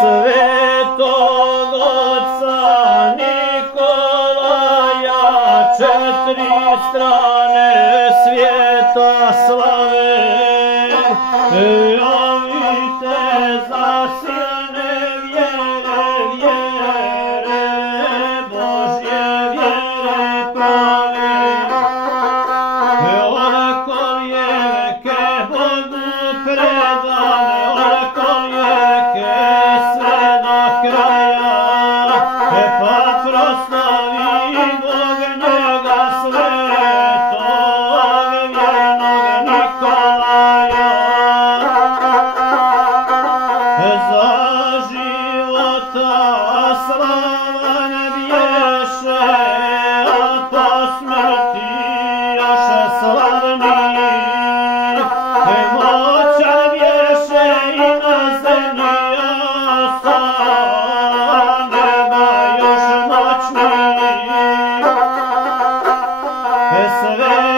Svetog oca Nikolaja, četiri strane svijeta slave, javite za silne vjere, vjere Božje, vjere prave. Lako je ke Bogu predane, lako je ke sve do kraja, pa proslavi Bog njega svetog vjernog Nikolaja. Za života slavan bješe, a po smrti još slavniji, moćan bješe i na zemlji, a sa neba još moćniji. Sve